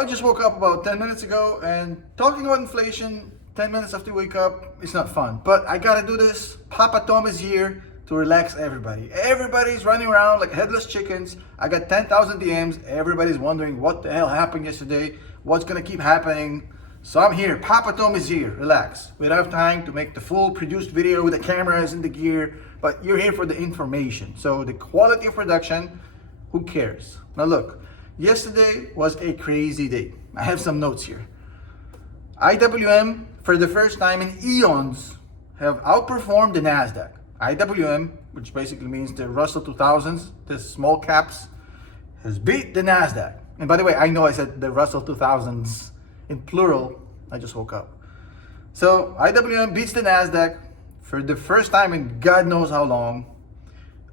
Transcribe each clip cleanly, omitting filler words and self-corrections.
I just woke up about 10 minutes ago, and talking about inflation 10 minutes after you wake up is not fun. But I gotta do this. Papa Tom is here to relax everybody. Everybody's running around like headless chickens. I got 10,000 DMs. Everybody's wondering what the hell happened yesterday, what's gonna keep happening. So I'm here. Papa Tom is here. Relax. We don't have time to make the full produced video with the cameras and the gear, but you're here for the information. So the quality of production, who cares? Now look, yesterday was a crazy day. I have some notes here. IWM, for the first time in eons, have outperformed the NASDAQ. IWM, which basically means the Russell 2000s, the small caps, has beat the NASDAQ. And by the way, I know I said the Russell 2000s in plural. I just woke up. So IWM beats the NASDAQ for the first time in God knows how long.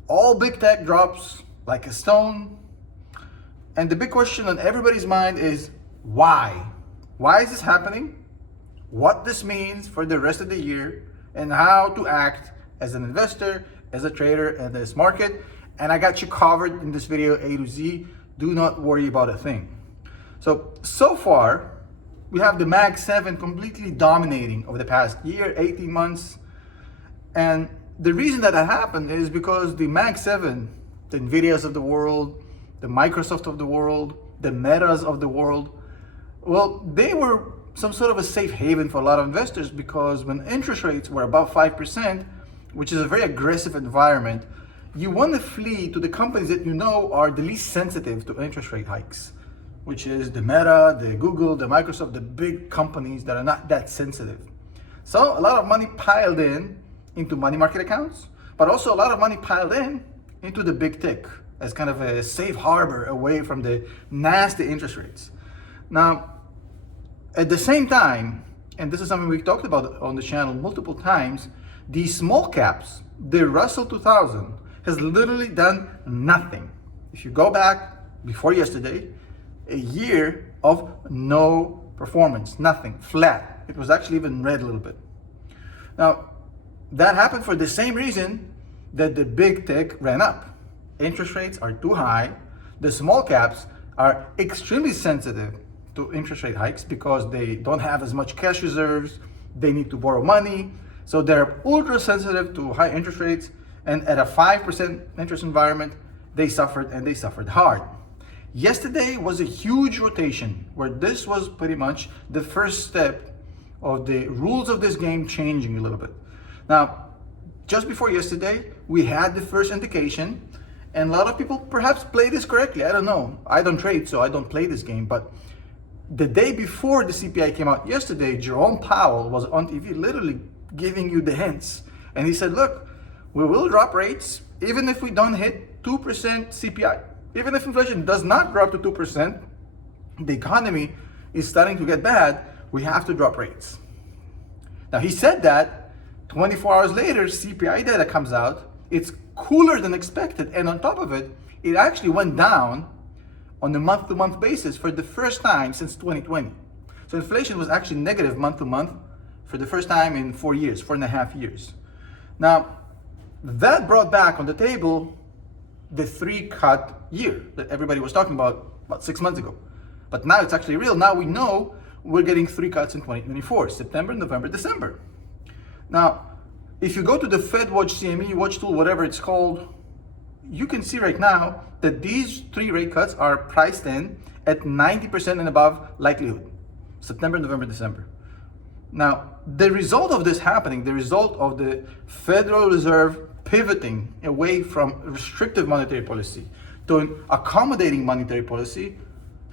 All big tech drops like a stone. And the big question on everybody's mind is why? Why is this happening? What this means for the rest of the year, and how to act as an investor, as a trader in this market. And I got you covered in this video A to Z. Do not worry about a thing. So far, we have the Mag 7 completely dominating over the past year, 18 months. And the reason that happened is because the Mag 7, the Nvidias of the world, the Microsoft of the world, the Metas of the world, well, they were some sort of a safe haven for a lot of investors, because when interest rates were above 5%, which is a very aggressive environment, you want to flee to the companies that you know are the least sensitive to interest rate hikes, which is the Meta, the Google, the Microsoft, the big companies that are not that sensitive. So a lot of money piled in into money market accounts, but also a lot of money piled in into the big tech as kind of a safe harbor away from the nasty interest rates. Now, at the same time, and this is something we talked about on the channel multiple times, the small caps, the Russell 2000, has literally done nothing. If you go back before yesterday, a year of no performance, nothing, flat. It was actually even red a little bit. Now, that happened for the same reason that the big tech ran up. Interest rates are too high. The small caps are extremely sensitive to interest rate hikes because they don't have as much cash reserves. They need to borrow money. So they're ultra sensitive to high interest rates. And at a 5% interest environment, they suffered, and they suffered hard. Yesterday was a huge rotation where this was pretty much the first step of the rules of this game changing a little bit. Now, just before yesterday, we had the first indication, and a lot of people perhaps play this correctly. I don't know. I don't trade, so I don't play this game. But the day before the CPI came out yesterday, Jerome Powell was on TV literally giving you the hints. And he said, look, we will drop rates even if we don't hit 2% CPI. Even if inflation does not drop to 2%, the economy is starting to get bad, we have to drop rates. Now, he said that 24 hours later, CPI data comes out. It's cooler than expected. And on top of it, it actually went down on a month-to-month basis for the first time since 2020. So inflation was actually negative month-to-month for the first time in 4 years, 4.5 years. Now, that brought back on the table the 3-cut year that everybody was talking about 6 months ago. But now it's actually real. Now we know we're getting 3 cuts in 2024, September, November, December. Now, if you go to the FedWatch CME watch tool, whatever it's called, you can see right now that these 3 rate cuts are priced in at 90% and above likelihood, September, November, December. Now, the result of this happening, the result of the Federal Reserve pivoting away from restrictive monetary policy to an accommodating monetary policy,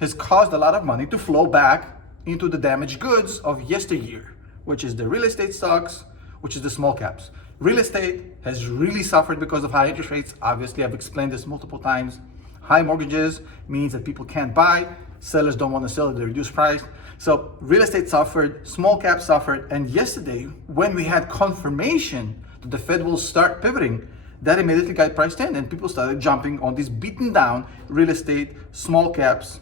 has caused a lot of money to flow back into the damaged goods of yesteryear, which is the real estate stocks, which is the small caps. Real estate has really suffered because of high interest rates. Obviously, I've explained this multiple times. High mortgages means that people can't buy. Sellers don't want to sell at the reduced price. So real estate suffered, small caps suffered. And yesterday, when we had confirmation that the Fed will start pivoting, that immediately got priced in, and people started jumping on these beaten down real estate, small caps,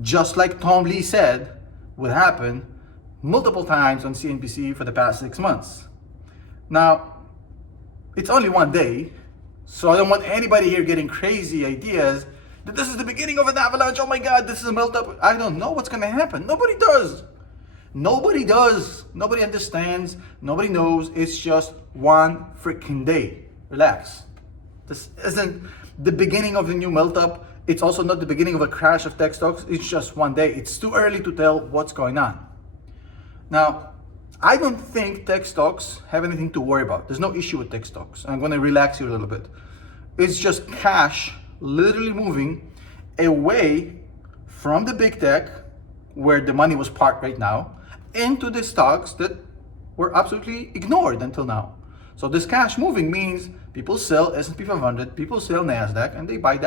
just like Tom Lee said would happen multiple times on CNBC for the past 6 months. Now, it's only one day, so I don't want anybody here getting crazy ideas that this is the beginning of an avalanche. Oh my God, this is a melt up. I don't know what's going to happen. Nobody does. Nobody does. Nobody understands. Nobody knows. It's just one freaking day. Relax. This isn't the beginning of the new melt up. It's also not the beginning of a crash of tech stocks. It's just one day. It's too early to tell what's going on. Now, I don't think tech stocks have anything to worry about. There's no issue with tech stocks. I'm going to relax you a little bit. It's just cash literally moving away from the big tech, where the money was parked right now, into the stocks that were absolutely ignored until now. So this cash moving means people sell S&P 500, people sell NASDAQ, and they buy the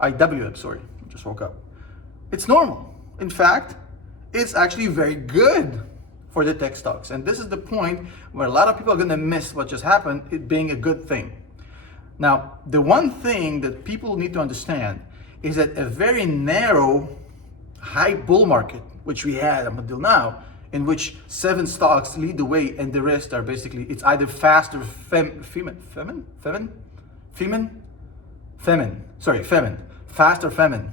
IWM, sorry, I just woke up. It's normal. In fact, it's actually very good for the tech stocks. And this is the point where a lot of people are going to miss what just happened, it being a good thing. Now, the one thing that people need to understand is that a very narrow, high bull market, which we had up until now, in which 7 stocks lead the way and the rest are basically, it's either fast or fast or famine.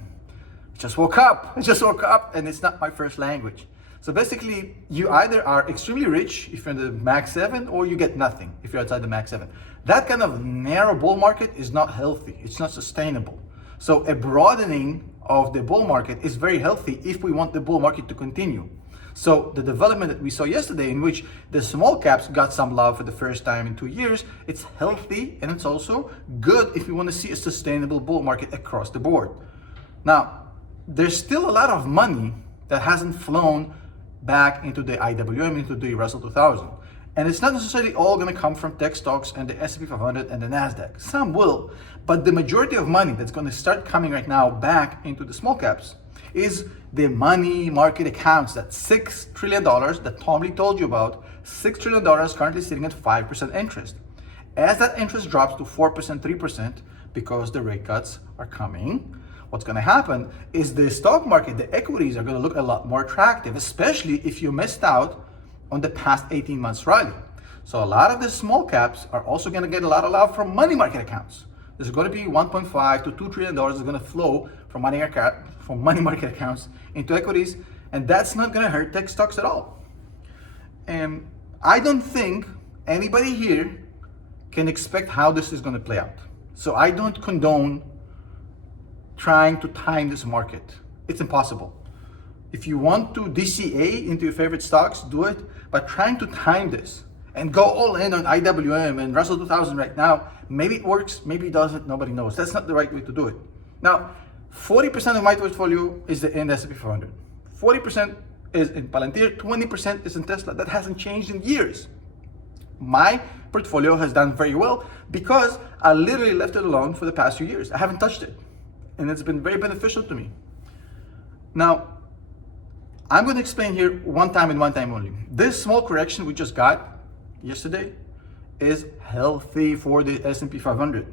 I just woke up and it's not my first language. So basically, you either are extremely rich if you're in the Max 7, or you get nothing if you're outside the Max 7. That kind of narrow bull market is not healthy. It's not sustainable. So a broadening of the bull market is very healthy if we want the bull market to continue. So the development that we saw yesterday, in which the small caps got some love for the first time in 2 years, it's healthy, and it's also good if we want to see a sustainable bull market across the board. Now, there's still a lot of money that hasn't flown back into the IWM, into the Russell 2000. And it's not necessarily all going to come from tech stocks and the S&P 500 and the NASDAQ. Some will, but the majority of money that's going to start coming right now back into the small caps is the money market accounts. That $6 trillion that Tom Lee told you about, $6 trillion currently sitting at 5% interest. As that interest drops to 4%, 3%, because the rate cuts are coming, what's going to happen is the stock market, the equities are going to look a lot more attractive, especially if you missed out on the past 18 months rally. So a lot of the small caps are also going to get a lot of love from money market accounts. There's going to be $1.5 to $2 trillion is going to flow from money market accounts into equities, and that's not going to hurt tech stocks at all. And I don't think anybody here can expect how this is going to play out. So I don't condone trying to time this market. It's impossible. If you want to DCA into your favorite stocks, do it, but trying to time this and go all in on IWM and Russell 2000 right now, maybe it works, maybe it doesn't, nobody knows. That's not the right way to do it. Now, 40% of my portfolio is in the S&P 500. 40% is in Palantir, 20% is in Tesla. That hasn't changed in years. My portfolio has done very well because I literally left it alone for the past few years. I haven't touched it, and it's been very beneficial to me. Now, I'm going to explain here one time and one time only. This small correction we just got yesterday is healthy for the S&P 500.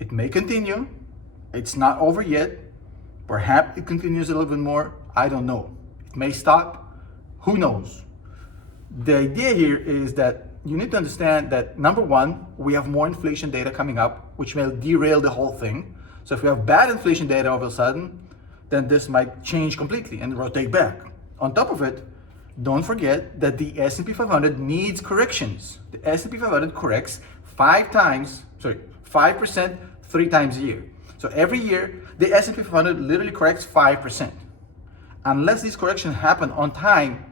It may continue. It's not over yet. Perhaps it continues a little bit more. I don't know. It may stop. Who knows? The idea here is that you need to understand that, number one, we have more inflation data coming up, which will derail the whole thing. So if we have bad inflation data all of a sudden, then this might change completely and rotate back. On top of it, don't forget that the S&P 500 needs corrections. The S&P 500 corrects 5% 3 times a year. So every year, the S&P 500 literally corrects 5%. Unless these corrections happen on time,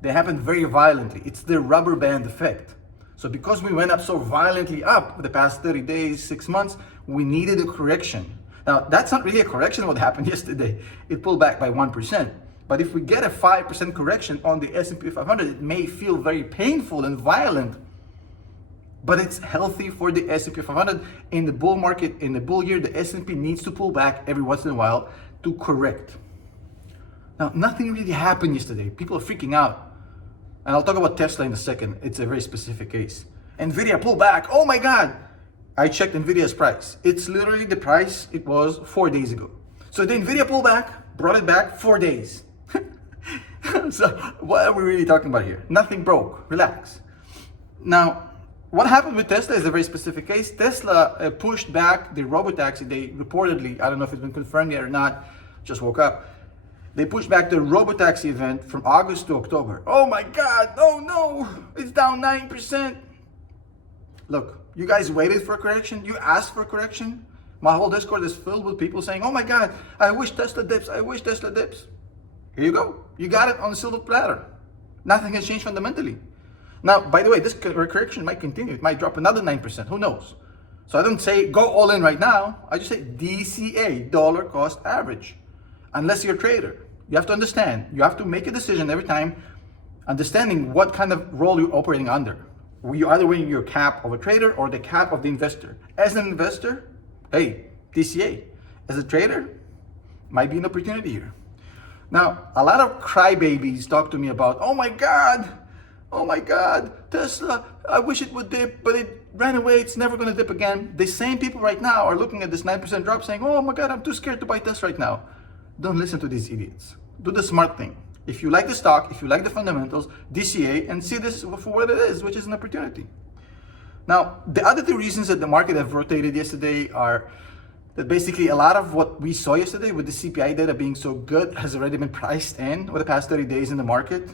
they happen very violently. It's the rubber band effect. So because we went up so violently up for the past 30 days, 6 months, we needed a correction. Now, that's not really a correction what happened yesterday. It pulled back by 1%. But if we get a 5% correction on the S&P 500, it may feel very painful and violent, but it's healthy for the S&P 500. In the bull market, in the bull year, the S&P needs to pull back every once in a while to correct. Now, nothing really happened yesterday. People are freaking out. And I'll talk about Tesla in a second. It's a very specific case. Nvidia pulled back. Oh my God. I checked Nvidia's price. It's literally the price it was 4 days ago. So the Nvidia pullback brought it back 4 days. So what are we really talking about here? Nothing broke. Relax. Now, what happened with Tesla is a very specific case. Tesla pushed back the robotaxi. They reportedly, I don't know if it's been confirmed yet or not, just woke up. They pushed back the robotaxi event from August to October. Oh my God, oh no, it's down 9%. Look, you guys waited for a correction. You asked for a correction. My whole Discord is filled with people saying, oh my God, I wish Tesla dips. I wish Tesla dips. Here you go. You got it on a silver platter. Nothing has changed fundamentally. Now, by the way, this correction might continue. It might drop another 9%. Who knows? So I don't say go all in right now. I just say DCA, dollar cost average. Unless you're a trader. You have to understand. You have to make a decision every time, understanding what kind of role you're operating under. You're either wearing your cap of a trader or the cap of the investor. As an investor, hey, DCA. As a trader, might be an opportunity here. Now, a lot of crybabies talk to me about, oh my God, Tesla, I wish it would dip, but it ran away, it's never gonna dip again. The same people right now are looking at this 9% drop saying, oh my God, I'm too scared to buy Tesla right now. Don't listen to these idiots. Do the smart thing. If you like the stock, if you like the fundamentals, DCA and see this for what it is, which is an opportunity. Now, the other two reasons that the market have rotated yesterday are that basically a lot of what we saw yesterday with the CPI data being so good has already been priced in over the past 30 days in the market.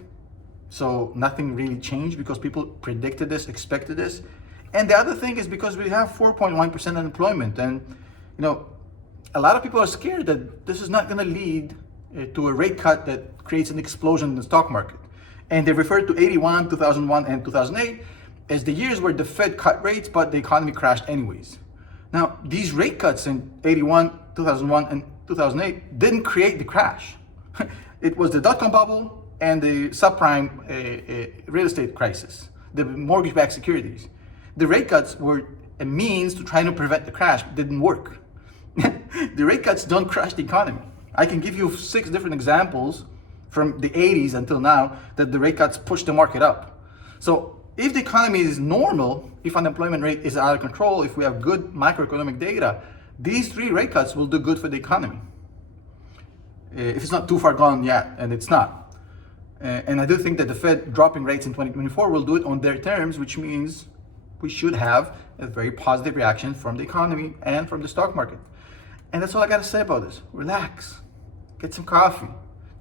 So nothing really changed because people predicted this, expected this. And the other thing is because we have 4.1% unemployment, and you know, a lot of people are scared that this is not going to lead to a rate cut that creates an explosion in the stock market. And they refer to 81, 2001, and 2008 as the years where the Fed cut rates, but the economy crashed anyways. Now, these rate cuts in 81, 2001, and 2008 didn't create the crash. It was the dot-com bubble and the subprime real estate crisis, the mortgage-backed securities. The rate cuts were a means to try to prevent the crash. It didn't work. The rate cuts don't crash the economy. I can give you 6 different examples from the 80s until now that the rate cuts pushed the market up. So if the economy is normal, if unemployment rate is out of control, if we have good macroeconomic data, these 3 rate cuts will do good for the economy. If it's not too far gone yet, and it's not. And I do think that the Fed dropping rates in 2024 will do it on their terms, which means we should have a very positive reaction from the economy and from the stock market. And that's all I got to say about this. Relax. Get some coffee.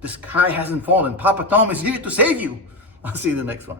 The sky hasn't fallen. Papa Tom is here to save you. I'll see you in the next one.